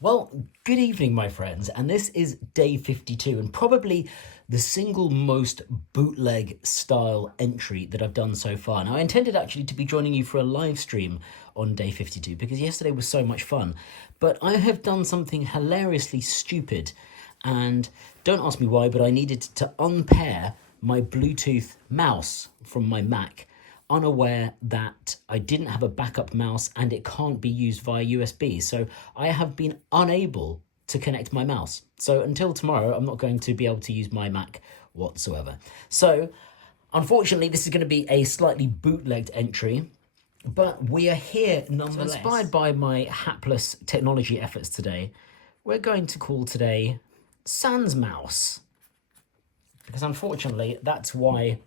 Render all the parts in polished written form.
Well, good evening, my friends, and this is day 52, and probably the single most bootleg style entry that I've done so far. Now, I intended actually to be joining you for a live stream on day 52 because yesterday was so much fun, but I have done something hilariously stupid, and don't ask me why, but I needed to unpair my Bluetooth mouse from my Mac, unaware that I didn't have a backup mouse and it can't be used via USB. So I have been unable to connect my mouse. So until tomorrow, I'm not going to be able to use my Mac whatsoever. So unfortunately, this is going to be a slightly bootlegged entry, but we are here nonetheless. So inspired by my hapless technology efforts today, we're going to call today Sans Mouse. Because unfortunately, that's why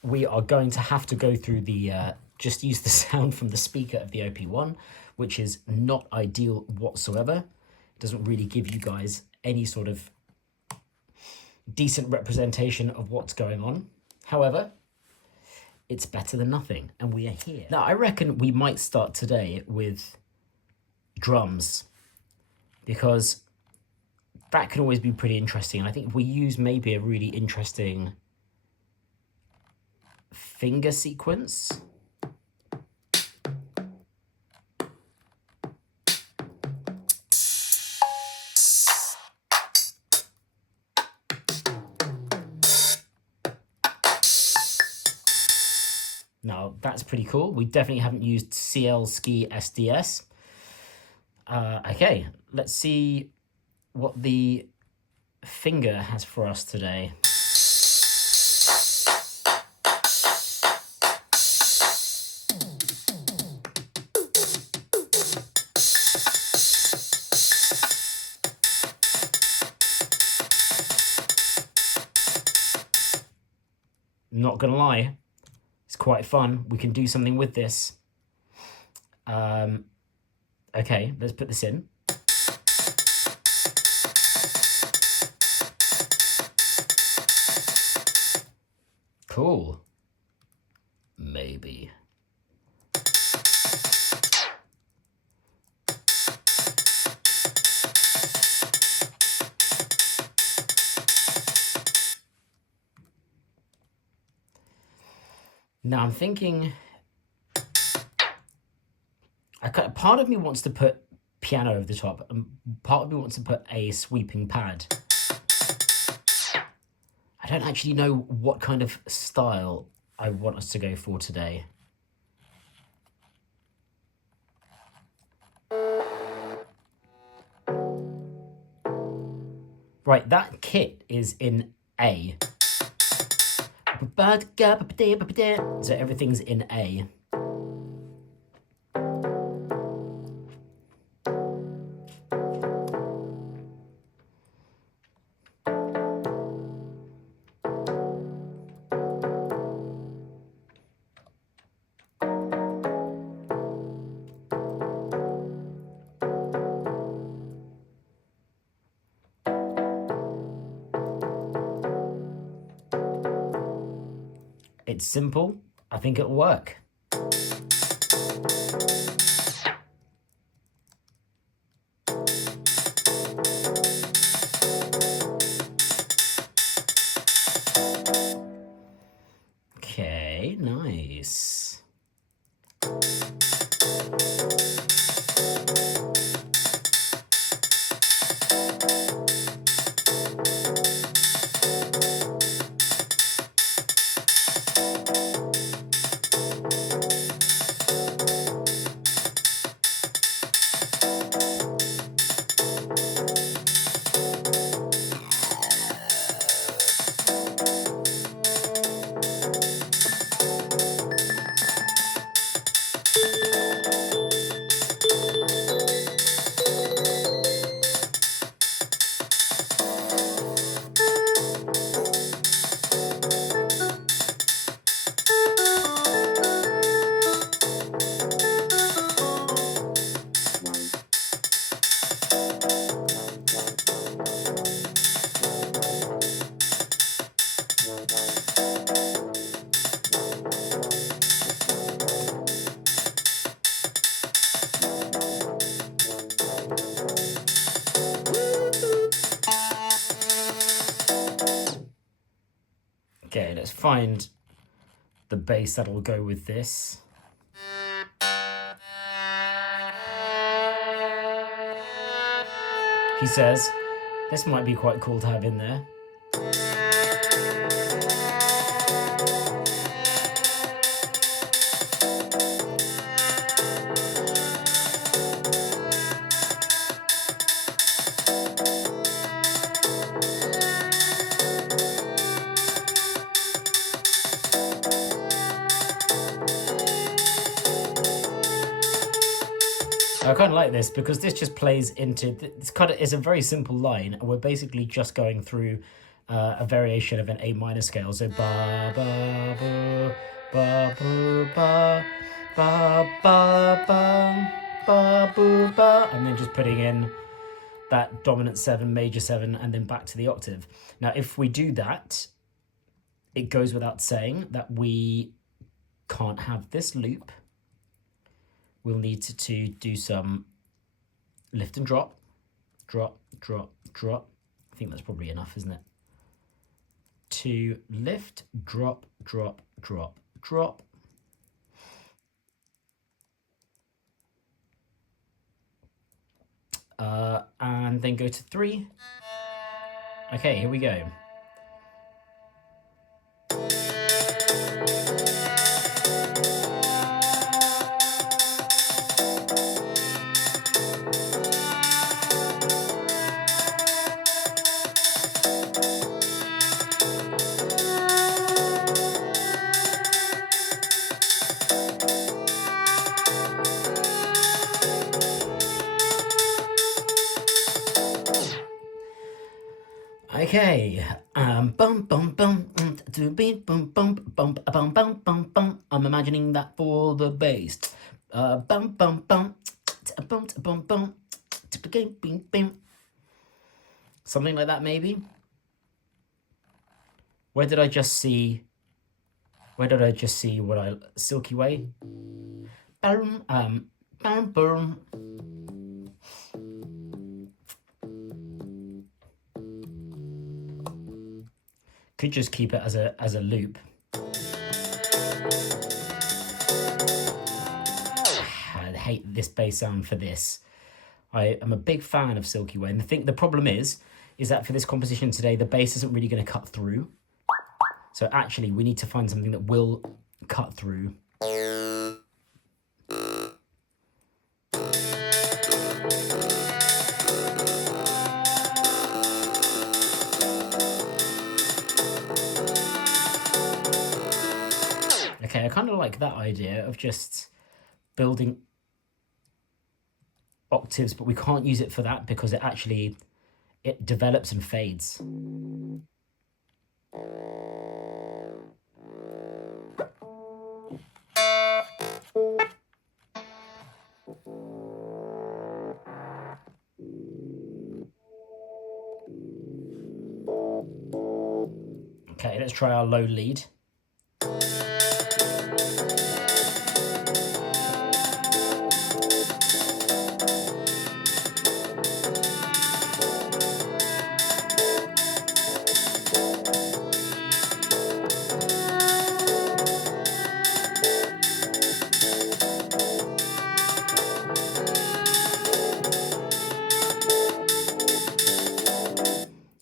we are going to have to go through the, just use the sound from the speaker of the OP-1, which is not ideal whatsoever. It doesn't really give you guys any sort of decent representation of what's going on. However, it's better than nothing, and we are here. Now, I reckon we might start today with drums, because that can always be pretty interesting. And I think if we use maybe a really interesting finger sequence. Now, that's pretty cool. We definitely haven't used CL Ski SDS. Okay, let's see what the finger has for us today. Not gonna lie, it's quite fun. We can do something with this. Okay, let's put this in. Cool. Maybe. Now I'm thinking, part of me wants to put piano over the top, and part of me wants to put a sweeping pad. I don't actually know what kind of style I want us to go for today. Right, that kit is in A. So everything's in A. It's simple. I think it'll work. Okay, nice. Okay, let's find the bass that'll go with this. He says, this might be quite cool to have in there. I kind of like this because this just plays into, this kind of is a very simple line, and we're basically just going through a variation of an A minor scale. So ba ba ba ba ba ba ba ba ba ba ba ba, and then just putting in that dominant 7, major 7, and then back to the octave. Now, if we do that, it goes without saying that we can't have this loop. We'll need to do some lift and drop, drop, drop, drop. I think that's probably enough, isn't it? To lift, drop, drop, drop, drop. And then go to 3. Okay, here we go. Okay, bum bum bum, to beat bum bum bum bum bum bum bum. I'm imagining that for the bass. Bum bum bum, bum bum bum, bing bing. Something like that, maybe. Where did I just see what I Silky Way? Boom, boom, boom. Could just keep it as a loop. I hate this bass sound for this. I am a big fan of Silky Way, and the problem is that for this composition today, the bass isn't really going to cut through. So actually, we need to find something that will cut through. Okay, I kind of like that idea of just building octaves, but we can't use it for that because it develops and fades. Okay, let's try our low lead.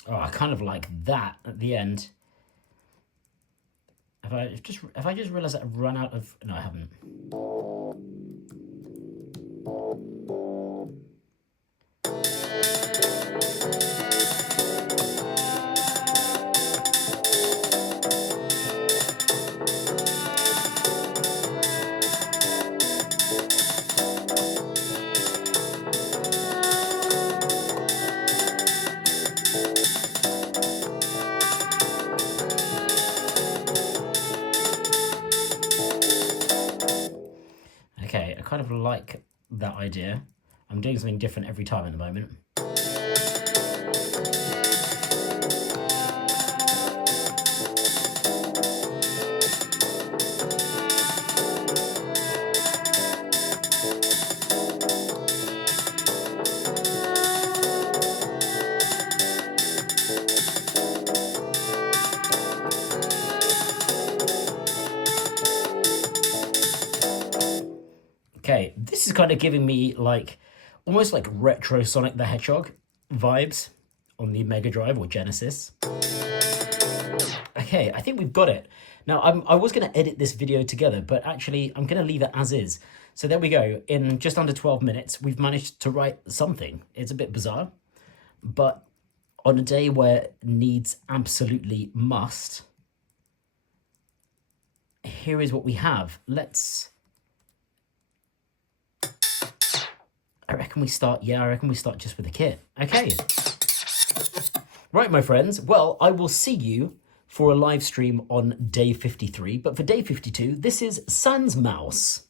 Oh, I kind of like that at the end. Have I just realized that I've run out of... No, I haven't. Okay, I kind of like that idea. I'm doing something different every time at the moment. This is kind of giving me like, almost like retro Sonic the Hedgehog vibes on the Mega Drive or Genesis. Okay, I think we've got it. Now, I was going to edit this video together, but actually I'm going to leave it as is. So there we go. In just under 12 minutes, we've managed to write something. It's a bit bizarre, but on a day where needs absolutely must, here is what we have. I reckon we start just with a kit. Okay. Right, my friends. Well, I will see you for a live stream on day 53. But for day 52, this is Sans Mouse.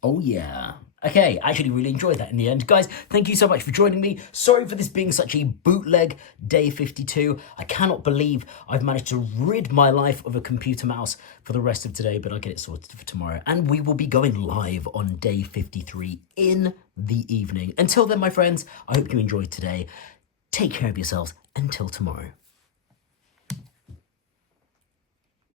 Oh yeah. Okay, I actually really enjoyed that in the end. Guys, thank you so much for joining me. Sorry for this being such a bootleg day 52. I cannot believe I've managed to rid my life of a computer mouse for the rest of today, but I'll get it sorted for tomorrow. And we will be going live on day 53 in the evening. Until then, my friends, I hope you enjoyed today. Take care of yourselves until tomorrow.